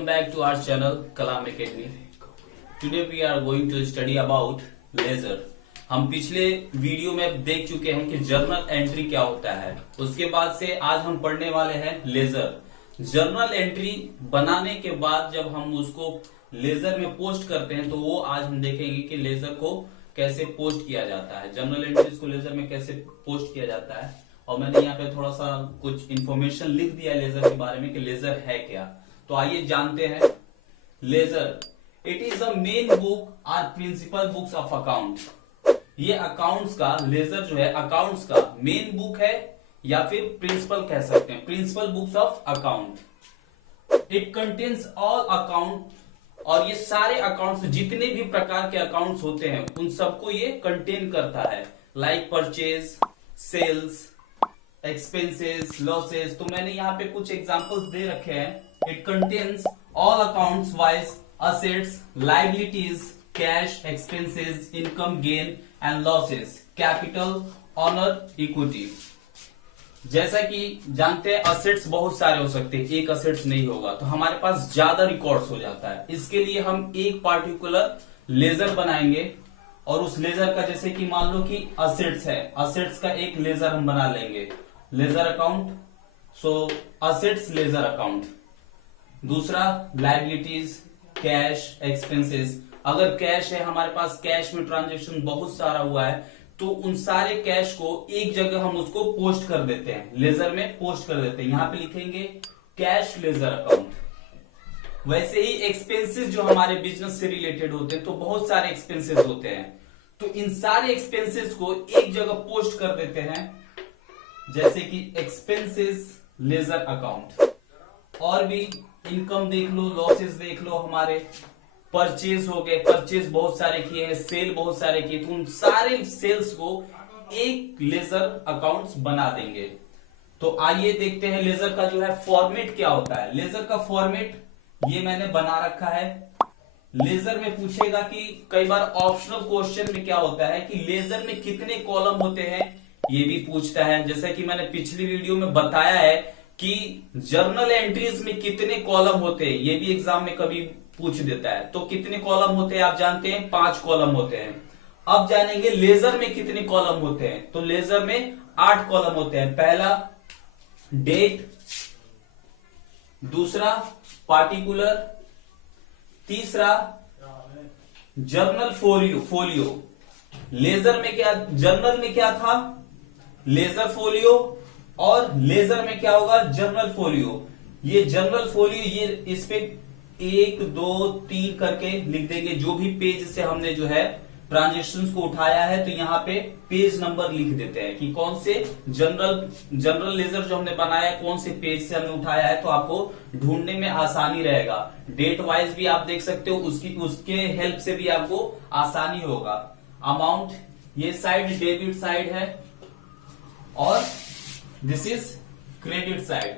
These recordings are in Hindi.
Welcome back to our channel Kalam Academy. Today we are going to study about ledger. हम पिछले वीडियो में देख चुके हैं कि जर्नल एंट्री क्या होता है. उसके बाद से आज हम पढ़ने वाले हैं लेजर. जर्नल एंट्री बनाने के बाद जब हम उसको लेजर में पोस्ट करते हैं तो वो आज हम देखेंगे कि लेजर को कैसे पोस्ट किया जाता है, जर्नल एंट्रीज को लेजर में कैसे पोस्ट किया जाता है. और मैंने यहाँ पे थोड़ा सा कुछ इंफॉर्मेशन लिख दिया लेजर के बारे में कि लेजर है क्या. तो आइए जानते हैं. Ledger it is a main book और प्रिंसिपल बुक्स ऑफ अकाउंट. ये अकाउंट्स का, लेजर जो है अकाउंट्स का मेन बुक है या फिर प्रिंसिपल कह सकते हैं, principal books of account. It contains all account, और ये सारे अकाउंट्स जितने भी प्रकार के अकाउंट्स होते हैं उन सबको ये कंटेन करता है. Like purchase, sales, expenses, losses. तो मैंने यहाँ पे कुछ एग्जांपल्स दे रखे हैं. It contains all accounts wise assets, liabilities, cash, expenses, income, gain and losses, capital, owner, equity. जैसा कि जानते हैं असेट्स बहुत सारे हो सकते हैं, एक असेट्स नहीं होगा तो हमारे पास ज्यादा रिकॉर्ड्स हो जाता है. इसके लिए हम एक पार्टिकुलर लेजर बनाएंगे और उस लेजर का, जैसे कि मान लो कि असेट्स है, असेट्स का एक लेजर हम बना लेंगे, लेजर अकाउंट. सो असेट्स लेजर अकाउंट. दूसरा लाइबिलिटीज, कैश, एक्सपेंसेस. अगर कैश है हमारे पास, कैश में ट्रांजेक्शन बहुत सारा हुआ है तो उन सारे कैश को एक जगह हम उसको पोस्ट कर देते हैं, लेजर में पोस्ट कर देते हैं. यहां पे लिखेंगे कैश लेजर अकाउंट. वैसे ही एक्सपेंसेस जो हमारे बिजनेस से रिलेटेड होते हैं तो बहुत सारे एक्सपेंसेस होते हैं, तो इन सारे एक्सपेंसेस को एक जगह पोस्ट कर देते हैं, जैसे कि एक्सपेंसेस लेजर अकाउंट. और भी इनकम देख लो, लॉसेस देख लो, हमारे परचेज हो गए, परचेज बहुत सारे किए हैं, सेल बहुत सारे किए, तो उन सारे सेल्स को एक लेजर अकाउंट्स बना देंगे. तो आइए देखते हैं लेजर का जो है फॉर्मेट क्या होता है. लेजर का फॉर्मेट ये मैंने बना रखा है. लेजर में पूछेगा कि कई बार ऑप्शनल क्वेश्चन में क्या होता है कि लेजर में कितने कॉलम होते हैं ये भी पूछता है. जैसा कि मैंने पिछली वीडियो में बताया है कि जर्नल एंट्रीज में कितने कॉलम होते हैं, ये भी एग्जाम में कभी पूछ देता है. तो कितने कॉलम होते हैं आप जानते हैं, 5 कॉलम होते हैं. अब जानेंगे लेजर में कितने कॉलम होते हैं. तो लेजर में 8 कॉलम होते हैं. पहला डेट, दूसरा पार्टिकुलर, तीसरा जर्नल फोलियो. लेजर में क्या, जर्नल में क्या था लेजर फोलियो, और लेजर में क्या होगा जर्नल फोलियो. ये जर्नल फोलियो, ये इस पे 1 2 3 करके लिख देंगे. जो भी पेज से हमने जो है ट्रांजेक्शन्स को उठाया है तो यहाँ पे पेज नंबर लिख देते हैं कि कौन से जनरल लेजर जो हमने बनाया है कौन से पेज से हमने उठाया है, तो आपको ढूंढने में आसानी रहेगा. डेट वाइज भी आप देख सकते हो, उसके हेल्प से भी आपको आसानी होगा. अमाउंट, ये साइड डेबिट साइड है और this is credit side.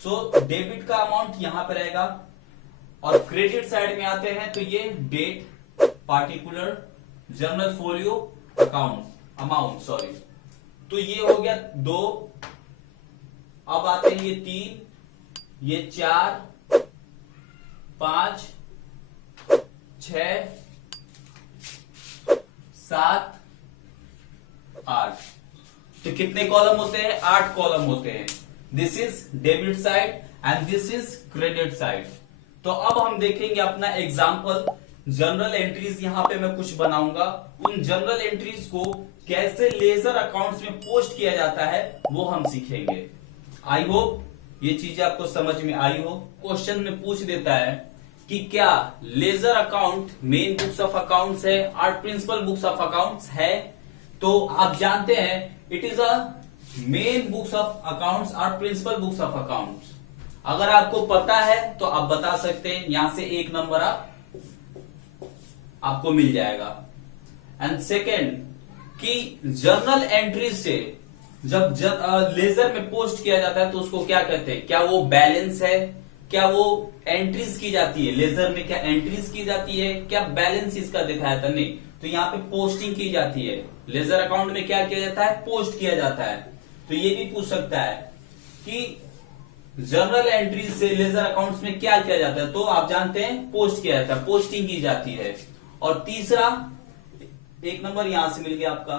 So debit का अमाउंट यहां पर रहेगा और क्रेडिट साइड में आते हैं तो ये date, particular, journal folio, amount sorry. तो ये हो गया 2. अब आते हैं ये 3, ये 4, 5, 6, 7, 8. तो कितने कॉलम होते हैं, 8 कॉलम होते हैं. This is debit side and this is credit side. तो अब हम देखेंगे अपना एग्जाम्पल. जनरल एंट्रीज यहां पे मैं कुछ बनाऊंगा. उन जनरल एंट्रीज को कैसे लेजर अकाउंट्स में पोस्ट किया जाता है वो हम सीखेंगे. आई होप ये चीजें आपको समझ में आई हो. क्वेश्चन में पूछ देता है कि क्या ledger account main books of accounts है और प्रिंसिपल बुक्स ऑफ अकाउंट्स है. तो आप जानते हैं it is a main books of accounts और प्रिंसिपल बुक्स ऑफ अकाउंट्स. अगर आपको पता है तो आप बता सकते हैं, यहां से 1 नंबर आपको मिल जाएगा. एंड सेकेंड कि जर्नल एंट्रीज से जब लेजर में पोस्ट किया जाता है तो उसको क्या कहते हैं, क्या वो बैलेंस है, क्या वो एंट्रीज की जाती है, लेजर में क्या एंट्रीज की जाती है, क्या बैलेंस इसका दिखाया था, नहीं. तो यहाँ पे पोस्टिंग की जाती है. लेजर अकाउंट में क्या किया जाता है, पोस्ट किया जाता है. तो ये भी पूछ सकता है कि जर्नल एंट्री से लेजर अकाउंट्स में क्या किया जाता है, तो आप जानते हैं पोस्ट किया जाता है, पोस्टिंग की जाती है। और तीसरा, एक नंबर यहां से मिल गया आपका।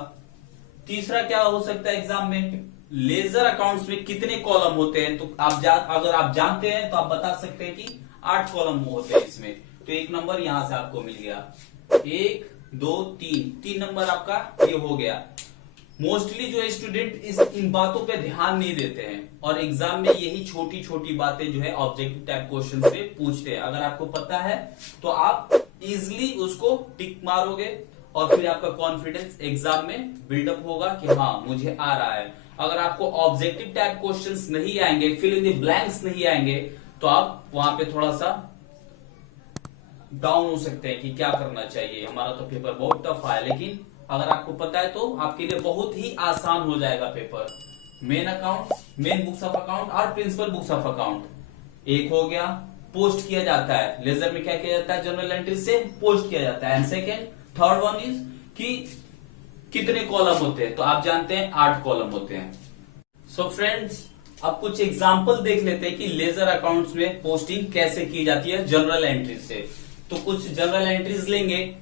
तीसरा क्या हो सकता है एग्जाम में, लेजर अकाउंट्स में कितने कॉलम होते हैं, तो अगर आप जानते हैं तो आप बता सकते हैं कि 8 कॉलम होते हैं इसमें, तो एक नंबर यहां से आपको मिल गया। 1 2 3, 3 नंबर आपका ये हो गया। मोस्टली जो स्टूडेंट इन बातों पे ध्यान नहीं देते हैं और एग्जाम में यही छोटी छोटी बातें जो है ऑब्जेक्टिव टाइप क्वेश्चन से पूछते हैं। अगर आपको पता है तो आप इजिली उसको टिक मारोगे और फिर आपका कॉन्फिडेंस एग्जाम में बिल्डअप होगा कि हाँ मुझे आ रहा है। अगर आपको ऑब्जेक्टिव टाइप क्वेश्चंस नहीं आएंगे, फिल इन द ब्लैंक्स नहीं आएंगे, तो आप वहां पे थोड़ा सा डाउन हो सकते हैं कि क्या करना चाहिए, हमारा तो पेपर बहुत टफ आया। लेकिन अगर आपको पता है तो आपके लिए बहुत ही आसान हो जाएगा paper. Main account, main books of account और प्रिंसिपल बुक्स ऑफ अकाउंट एक हो गया, पोस्ट किया जाता है। लेजर में क्या किया जाता है, जर्नल एंट्री से पोस्ट किया जाता है। And second, third one is कि कितने कॉलम होते हैं, तो आप जानते हैं 8 कॉलम होते हैं। सो फ्रेंड्स, अब कुछ एग्जाम्पल देख लेते हैं कि लेजर अकाउंट्स में पोस्टिंग कैसे की जाती है जर्नल एंट्री से। तो कुछ जनरल एंट्रीज लेंगे,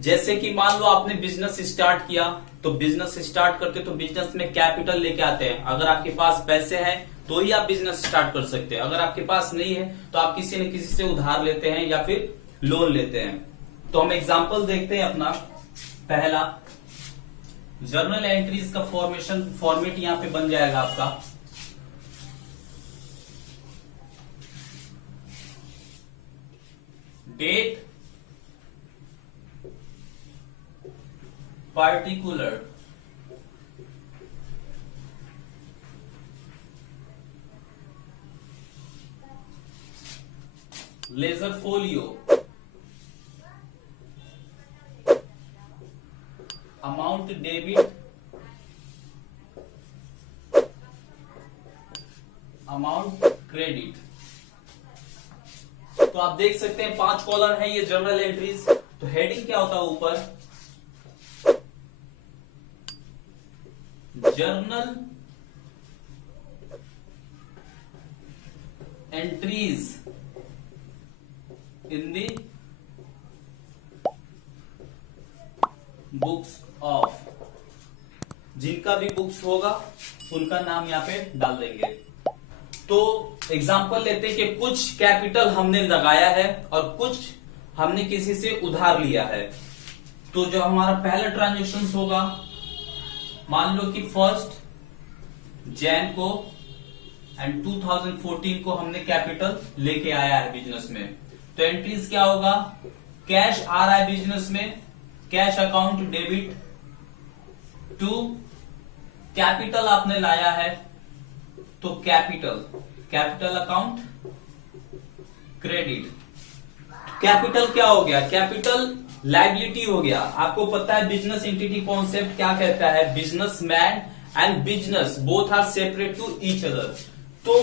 जैसे कि मान लो आपने बिजनेस स्टार्ट किया, तो बिजनेस स्टार्ट करते तो बिजनेस में कैपिटल लेके आते हैं। अगर आपके पास पैसे हैं तो ही आप बिजनेस स्टार्ट कर सकते हैं, अगर आपके पास नहीं है तो आप किसी न किसी से उधार लेते हैं या फिर लोन लेते हैं। तो हम एग्जाम्पल देखते हैं अपना। पहला, जर्नल एंट्रीज का फॉर्मेट यहां पे बन जाएगा आपका। Date, particular, ledger folio, amount debit, amount credit. तो आप देख सकते हैं 5 कॉलम है ये जर्नल एंट्रीज। तो हेडिंग क्या होता है ऊपर, journal entries in the books of, जिनका भी बुक्स होगा उनका नाम यहां पे डाल देंगे। तो एग्जांपल लेते हैं कि कुछ कैपिटल हमने लगाया है और कुछ हमने किसी से उधार लिया है। तो जो हमारा पहला ट्रांजेक्शन होगा, मान लो कि 1 जनवरी को एंड 2014 को हमने कैपिटल लेके आया है बिजनेस में। तो एंट्रीज क्या होगा, कैश आ रहा है बिजनेस में, cash account debit to, capital आपने लाया है तो कैपिटल अकाउंट क्रेडिट। कैपिटल क्या हो गया, कैपिटल लायबिलिटी हो गया। आपको पता है बिजनेस एंटिटी कॉन्सेप्ट क्या कहता है, businessman and business both are separate to each other. तो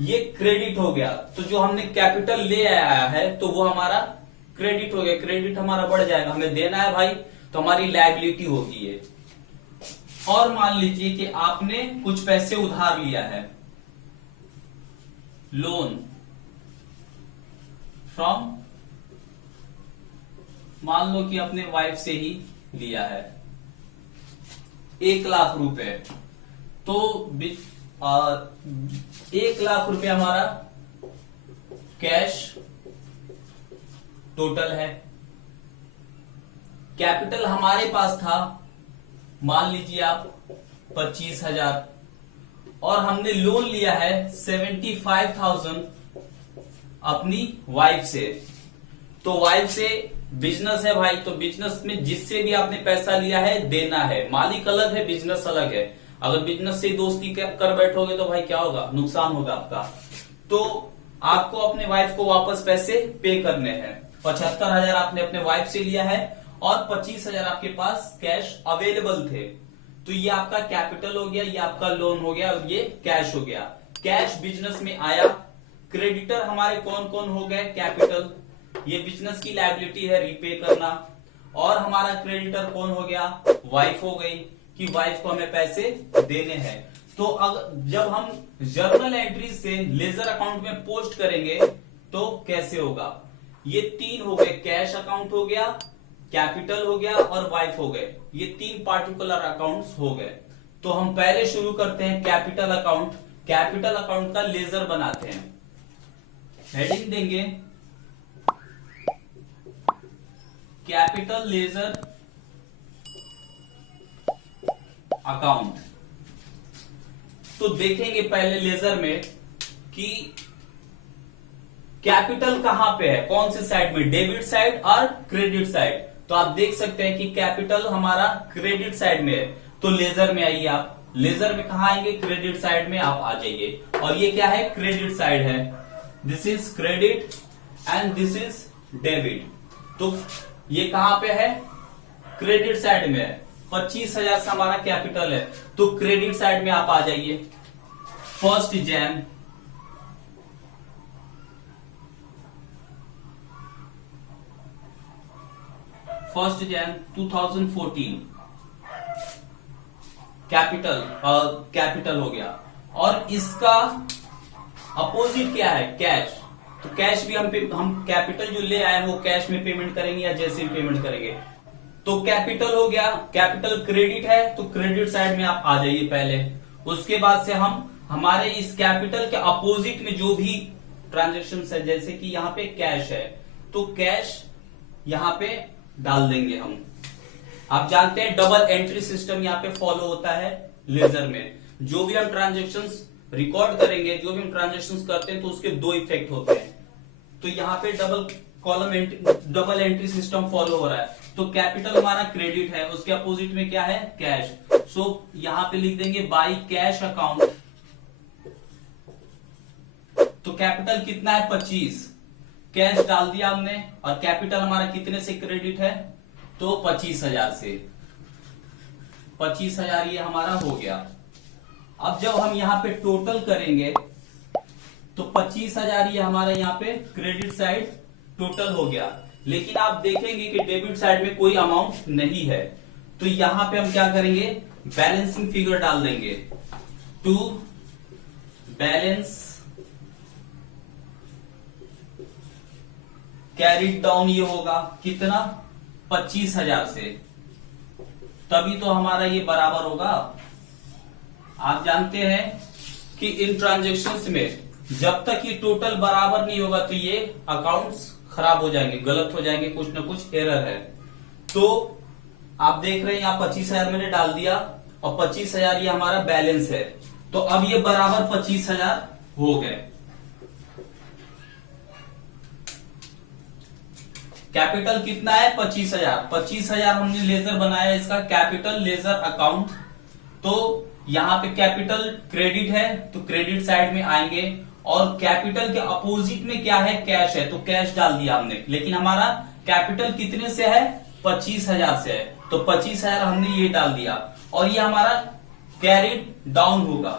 ये क्रेडिट हो गया। तो जो हमने कैपिटल ले आया है तो वो हमारा क्रेडिट हो गया, क्रेडिट हमारा बढ़ जाएगा, हमें देना है भाई तो हमारी लायबिलिटी होगी ये। और मान लीजिए कि आपने कुछ पैसे उधार लिया है, लोन फ्रॉम, मान लो कि अपने वाइफ से ही लिया है 1 लाख रुपए। तो 1 लाख रुपए हमारा कैश टोटल है। कैपिटल हमारे पास था मान लीजिए आप 25,000 और हमने लोन लिया है 75,000 अपनी वाइफ से। तो वाइफ से बिजनेस है भाई, तो बिजनेस में जिससे भी आपने पैसा लिया है देना है। मालिक अलग है, बिजनेस अलग है। अगर बिजनेस से दोस्ती कर बैठोगे तो भाई क्या होगा, नुकसान होगा आपका। तो आपको अपने वाइफ को वापस पैसे पे करने हैं। 75,000 आपने अपने वाइफ से लिया है और 25,000 आपके पास कैश अवेलेबल थे। तो ये आपका कैपिटल हो गया, ये आपका लोन हो गया और ये कैश हो गया। कैश बिजनेस में आया। क्रेडिटर हमारे कौन कौन हो गए, कैपिटल, ये बिजनेस की लायबिलिटी है रीपे करना। और हमारा क्रेडिटर कौन हो गया, वाइफ हो गई कि वाइफ को हमें पैसे देने हैं। तो अगर जब हम जर्नल एंट्री से लेजर अकाउंट में पोस्ट करेंगे तो कैसे होगा? ये तीन हो गए, कैश अकाउंट हो गया, कैपिटल हो गया और वाइफ हो गए, ये तीन पार्टिकुलर अकाउंट्स हो गए। तो हम पहले शुरू करते हैं कैपिटल अकाउंट। कैपिटल अकाउंट का लेजर बनाते हैं। हेडिंग देंगे कैपिटल लेजर अकाउंट। तो देखेंगे पहले लेजर में कि कैपिटल कहां पे है, कौन से साइड में, डेबिट साइड और क्रेडिट साइड। तो आप देख सकते हैं कि कैपिटल हमारा क्रेडिट साइड में है। तो लेजर में आइए आप, लेजर में कहा आएंगे, क्रेडिट साइड में आप आ जाइए। और ये क्या है, क्रेडिट साइड है। This is credit and this is debit. तो ये कहां पे है, क्रेडिट साइड में है। 25,000 से हमारा कैपिटल है, तो क्रेडिट साइड में आप आ जाइए। 1 Jan 2014 कैपिटल हो गया। और इसका अपोजिट क्या है, कैश। तो कैश भी हम कैपिटल जो ले आए वो कैश में पेमेंट करेंगे या जैसे भी पेमेंट करेंगे। तो कैपिटल हो गया, कैपिटल क्रेडिट है तो क्रेडिट साइड में आप आ जाइए पहले। उसके बाद से हम हमारे इस कैपिटल के अपोजिट में जो भी ट्रांजेक्शन है, जैसे कि यहाँ पे कैश है तो कैश यहाँ पे डाल देंगे हम। आप जानते हैं डबल एंट्री सिस्टम यहाँ पे फॉलो होता है लेजर में। जो भी हम ट्रांजेक्शंस रिकॉर्ड करेंगे, जो भी हम ट्रांजेक्शंस करते हैं तो उसके दो इफेक्ट होते हैं। तो यहाँ पे डबल एंट्री सिस्टम फॉलो हो रहा है। तो कैपिटल हमारा क्रेडिट है, उसके अपोजिट में क्या है, कैश। सो यहाँ पे लिख देंगे बाई कैश अकाउंट। तो कैपिटल कितना है, 25। कैश डाल दिया हमने और कैपिटल हमारा कितने से क्रेडिट है, तो 25,000 से। 25,000 ये हमारा हो गया। अब जब हम यहाँ पे टोटल करेंगे तो 25,000 ये हमारा यहाँ पे क्रेडिट साइड टोटल हो गया। लेकिन आप देखेंगे कि डेबिट साइड में कोई अमाउंट नहीं है। तो यहां पे हम क्या करेंगे, बैलेंसिंग फिगर डाल देंगे। टू बैलेंस कैरिड डाउन, ये होगा कितना, 25,000 से। तभी तो हमारा ये बराबर होगा। आप जानते हैं कि इन ट्रांजेक्शन्स में जब तक ये टोटल बराबर नहीं होगा तो ये अकाउंट्स खराब हो जाएंगे, गलत हो जाएंगे, कुछ ना कुछ एरर है। तो आप देख रहे हैं यहाँ 25,000 मैंने डाल दिया और 25,000 ये हमारा बैलेंस है। तो अब ये बराबर 25,000 हो गए। कैपिटल कितना है, 25,000। 25,000 हमने लेजर बनाया इसका कैपिटल लेजर अकाउंट। तो यहाँ पे कैपिटल क्रेडिट है तो क्रेडिट साइड में आएंगे और कैपिटल के अपोजिट में क्या है, कैश है, तो कैश डाल दिया हमने। लेकिन हमारा कैपिटल कितने से है, 25,000 से है, तो 25,000 हमने ये डाल दिया और ये हमारा कैरिड डाउन होगा।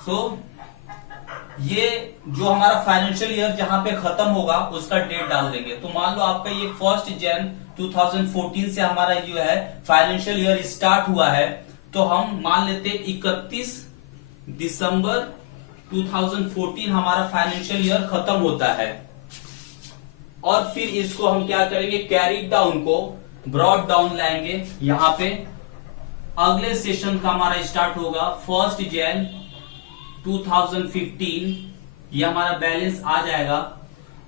सो ये जो हमारा फाइनेंशियल ईयर जहां पे खत्म होगा उसका डेट डाल देंगे। तो मान लो आपका ये 1 Jan 2014 से हमारा जो है फाइनेंशियल ईयर स्टार्ट हुआ है। तो हम मान लेते 31 दिसंबर 2014 हमारा फाइनेंशियल ईयर खत्म होता है। और फिर इसको हम क्या करेंगे, कैरी डाउन को ब्रॉड डाउन लाएंगे यहां पे। अगले सेशन का हमारा स्टार्ट होगा 1 Jan 2015। ये हमारा बैलेंस आ जाएगा।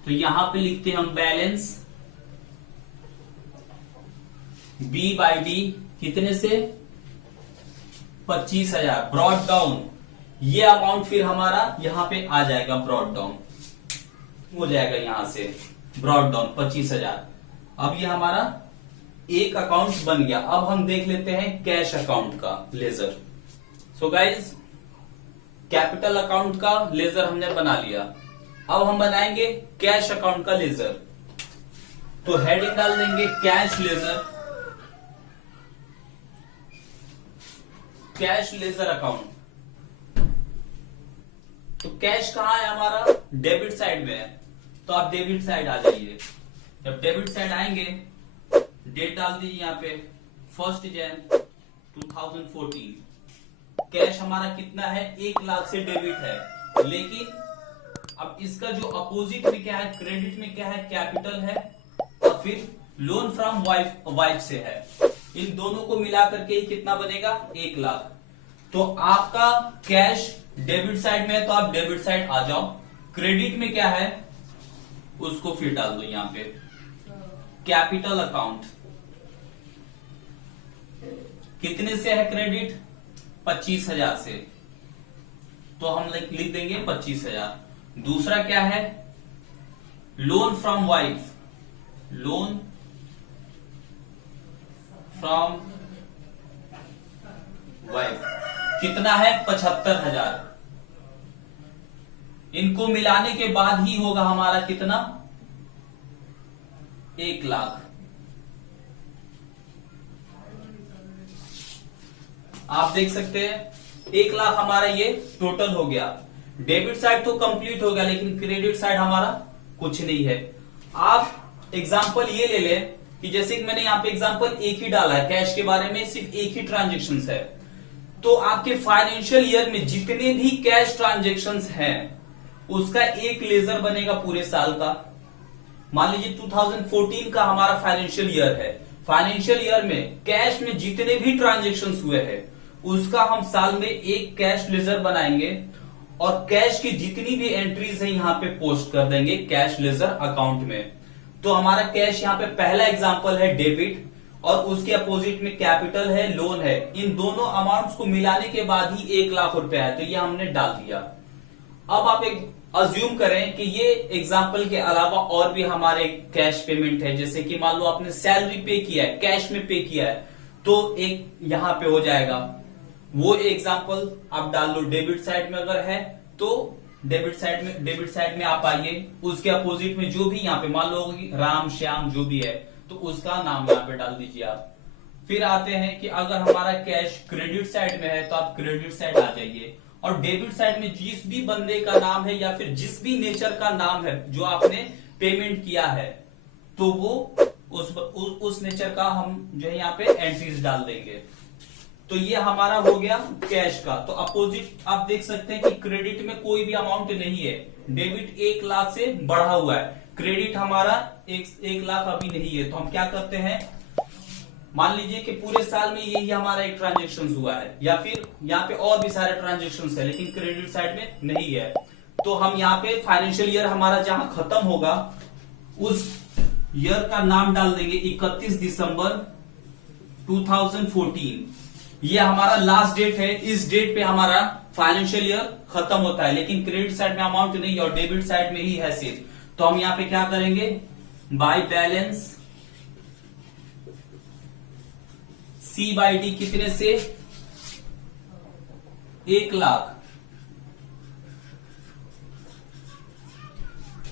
तो यहां पे लिखते हैं हम बैलेंस B/D कितने से, 25,000 ब्रॉड डाउन। ये अमाउंट फिर हमारा यहां पे आ जाएगा, ब्रॉड डाउन हो जाएगा यहां से, ब्रॉड डाउन 25,000। अब ये हमारा एक अकाउंट बन गया। अब हम देख लेते हैं कैश अकाउंट का ledger. So guys, capital account का लेजर हमने बना लिया। अब हम बनाएंगे कैश अकाउंट का लेजर। तो हेडिंग डाल देंगे cash ledger, cash ledger account. तो कैश कहां है हमारा, डेबिट साइड में है। तो आप डेबिट साइड आ जाइए। जब डेबिट साइड आएंगे, डेट डाल दीजिए यहाँ पे 1 Jan 2014। कैश हमारा कितना है, 1 लाख से डेबिट है, लेकिन अब इसका जो अपोजिट में क्या है, क्रेडिट में क्या है, कैपिटल है, और फिर लोन फ्रॉम वाइफ से है। इन दोनों को मिलाकर के कितना बनेगा, 1 लाख। तो आपका कैश डेबिट साइड में है तो आप डेबिट साइड आ जाओ, क्रेडिट में क्या है उसको फिर डाल दो यहां पे, कैपिटल अकाउंट। कितने से है क्रेडिट, 25,000 से, तो हम लिख देंगे 25,000। दूसरा क्या है, loan from wife, loan from wife कितना है, 75,000। इनको मिलाने के बाद ही होगा हमारा कितना, 1 लाख। आप देख सकते हैं 1 लाख हमारा ये टोटल हो गया। डेबिट साइड तो कंप्लीट हो गया, लेकिन क्रेडिट साइड हमारा कुछ नहीं है। आप एग्जांपल ये ले लें कि जैसे कि मैंने यहाँ पे एग्जांपल एक ही डाला है, कैश के बारे में सिर्फ एक ही ट्रांजेक्शन है, तो आपके फाइनेंशियल ईयर में जितने भी कैश ट्रांजेक्शन्स हैं उसका एक लेजर बनेगा पूरे साल का। मान लीजिए 2014 का हमारा फाइनेंशियल ईयर है, फाइनेंशियल ईयर में कैश में जितने भी ट्रांजेक्शन्स हुए हैं उसका हम साल में एक कैश लेजर बनाएंगे, और कैश की जितनी भी एंट्रीज है यहाँ पे पोस्ट कर देंगे कैश लेजर अकाउंट में। तो हमारा कैश यहाँ पे पहला एग्जांपल है डेबिट, और उसके अपोजिट में कैपिटल है, लोन है। इन दोनों अमाउंट्स को मिलाने के बाद ही 1 लाख रुपया है, तो ये हमने डाल दिया। अब आप एक अज्यूम करें कि ये एग्जांपल के अलावा और भी हमारे कैश पेमेंट है, जैसे कि मान लो आपने सैलरी पे किया है, कैश में पे किया है, तो एक यहां पे हो जाएगा। वो एग्जांपल आप डाल लो डेबिट साइड में, अगर है तो डेबिट साइड में आप आइए, उसके अपोजिट में जो भी यहाँ पे मान लो राम श्याम जो भी है तो उसका नाम यहाँ पे डाल दीजिए आप। फिर आते हैं कि अगर हमारा कैश क्रेडिट साइड में है तो आप क्रेडिट साइड आ जाइए, और डेबिट साइड में जिस भी बंदे का नाम है या फिर जिस भी नेचर का नाम है जो आपने पेमेंट किया है, तो वो उस नेचर का हम जो है यहाँ पे एंट्रीज डाल देंगे। तो ये हमारा हो गया कैश का। तो अपोजिट आप देख सकते हैं कि क्रेडिट में कोई भी अमाउंट नहीं है, डेबिट 1 लाख से बढ़ा हुआ है, क्रेडिट हमारा 1 लाख अभी नहीं है। तो हम क्या करते हैं, मान लीजिए कि पूरे साल में यही हमारा एक ट्रांजेक्शन हुआ है, या फिर यहाँ पे और भी सारे ट्रांजेक्शन है लेकिन क्रेडिट साइड में नहीं है, तो हम यहाँ पे फाइनेंशियल ईयर हमारा जहां खत्म होगा उस ईयर का नाम डाल देंगे 31 दिसंबर 2014। ये हमारा लास्ट डेट है, इस डेट पे हमारा फाइनेंशियल ईयर खत्म होता है, लेकिन क्रेडिट साइड में अमाउंट नहीं और डेबिट साइड में ही है सिर्फ। तो हम यहाँ पे क्या करेंगे, by balance c by d कितने से, 1 लाख।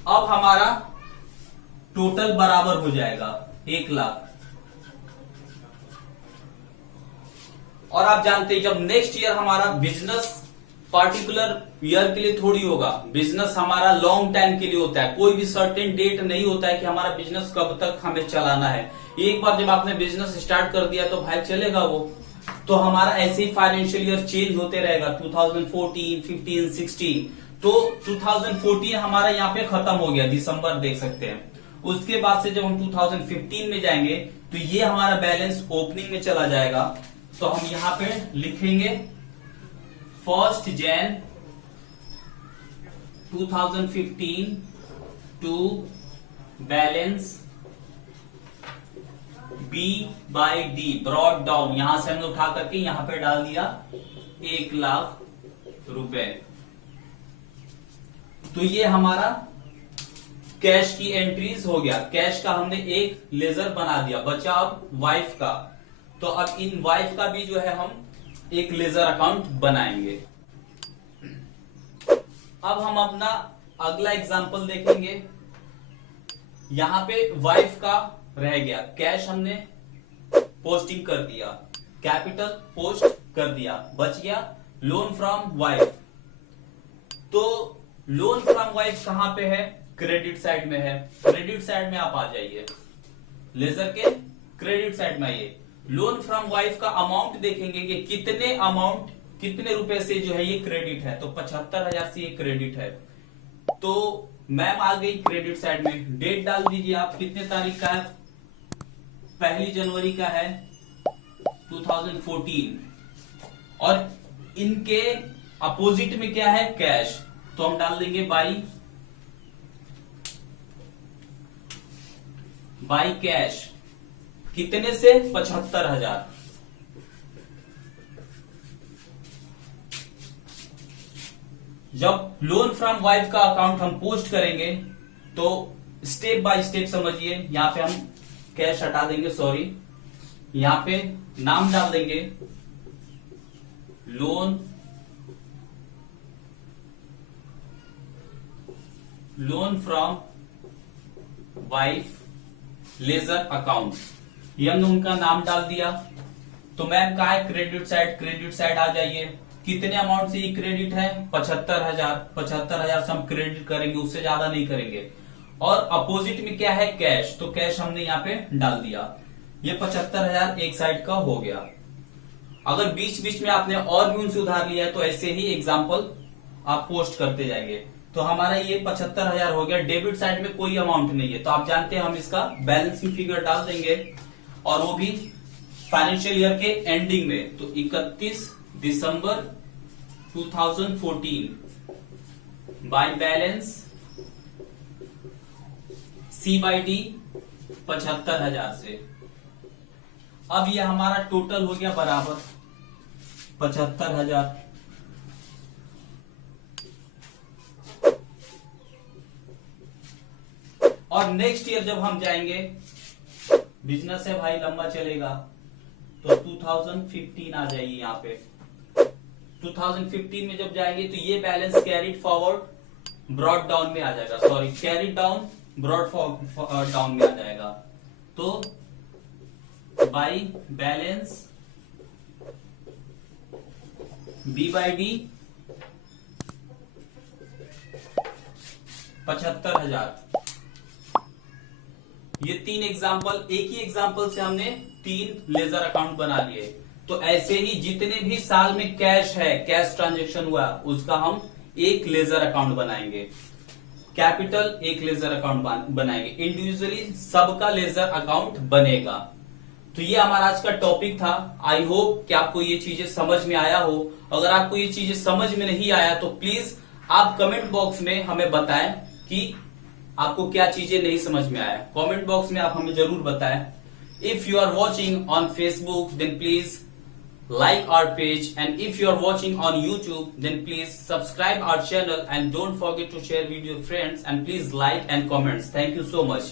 अब हमारा टोटल बराबर हो जाएगा 1 लाख। और आप जानते हैं जब नेक्स्ट ईयर हमारा बिजनेस पार्टिकुलर ईयर के लिए थोड़ी होगा, बिजनेस हमारा लॉन्ग टाइम के लिए होता है, कोई भी सर्टेन डेट नहीं होता है कि हमारा बिजनेस कब तक हमें चलाना है। एक बार जब आपने बिजनेस स्टार्ट कर दिया तो भाई चलेगा वो, तो हमारा ऐसे ही फाइनेंशियल ईयर चेंज होते रहेगा 2014, 15, 16। तो 2014 हमारा यहाँ पे खत्म हो गया, दिसंबर देख सकते हैं। उसके बाद से जब हम 2015 में जाएंगे तो ये हमारा बैलेंस ओपनिंग में चला जाएगा। तो हम यहाँ पे लिखेंगे 1 Jan 2015 to balance B by d, brought down, यहां से हमने उठा करके यहां पे डाल दिया 1 लाख रुपए। तो ये हमारा कैश की एंट्रीज हो गया, कैश का हमने एक लेजर बना दिया, बचा अब वाइफ का। तो अब इन वाइफ का भी जो है हम एक लेजर अकाउंट बनाएंगे। अब हम अपना अगला एग्जांपल देखेंगे। यहां पे वाइफ का रह गया, कैश हमने पोस्टिंग कर दिया, कैपिटल पोस्ट कर दिया, बच गया लोन फ्रॉम वाइफ। तो लोन फ्रॉम वाइफ कहां पे है, क्रेडिट साइड में है। क्रेडिट साइड में आप आ जाइए, लेजर के क्रेडिट साइड में आइए। लोन फ्रॉम वाइफ का अमाउंट देखेंगे कि कितने अमाउंट कितने रुपए से जो है ये क्रेडिट है, तो 75,000 से ये क्रेडिट है। तो मैम आ गई क्रेडिट साइड में, डेट डाल दीजिए आप, कितने तारीख का है, 1 जनवरी का है 2014, और इनके अपोजिट में क्या है, कैश, तो हम डाल देंगे बाई कैश, कितने से, 75,000। जब लोन फ्रॉम वाइफ का अकाउंट हम पोस्ट करेंगे तो स्टेप बाय स्टेप समझिए। यहां पे हम कैश हटा देंगे, सॉरी, यहां पे नाम डाल देंगे loan from wife ledger account, ये हमने उनका नाम डाल दिया। तो मैम कहा है क्रेडिट साइड आ जाइए, कितने अमाउंट से ये क्रेडिट है, 75,000 से हम क्रेडिट करेंगे, उससे ज्यादा नहीं करेंगे। और अपोजिट में क्या है, कैश, तो कैश हमने यहाँ पे डाल दिया। ये 75,000 एक साइड का हो गया। अगर बीच बीच में आपने और भी उनसे उधार लिया है तो ऐसे ही एग्जाम्पल आप पोस्ट करते जाएंगे। तो हमारा ये 75,000 हो गया। डेबिट साइड में कोई अमाउंट नहीं है, तो आप जानते हैं हम इसका बैलेंसिंग फिगर डाल देंगे, और वो भी फाइनेंशियल ईयर के एंडिंग में। तो 31 दिसंबर 2014 बाय बैलेंस C/D 75,000 से। अब ये हमारा टोटल हो गया बराबर 75,000। और नेक्स्ट ईयर जब हम जाएंगे, बिजनेस है भाई, लंबा चलेगा, तो 2015 आ जाइए यहाँ पे। 2015 में जब जाएंगे तो ये balance carried forward brought down में आ जाएगा, sorry, carried down brought down में आ जाएगा। तो बाई बैलेंस B/D 75,000। ये 3 एग्जाम्पल, एक ही एग्जाम्पल से हमने 3 लेजर अकाउंट बना लिए। तो ऐसे ही जितने भी साल में कैश है, कैश ट्रांजैक्शन हुआ, उसका हम एक लेजर अकाउंट बनाएंगे। कैपिटल एक लेजर अकाउंट बनाएंगे, इंडिविजुअली सबका लेजर अकाउंट बनेगा। तो ये हमारा आज का टॉपिक था। आई होप कि आपको ये चीजें समझ में आया हो। अगर आपको ये चीजें समझ में नहीं आया तो प्लीज आप कमेंट बॉक्स में हमें बताएं कि आपको क्या चीजें नहीं समझ में आया। कमेंट बॉक्स में आप हमें जरूर बताएं। If you are watching on Facebook then please like our page, and if you are watching on YouTube then please subscribe our channel and don't forget to share with your friends, and please like and comments. Thank you so much.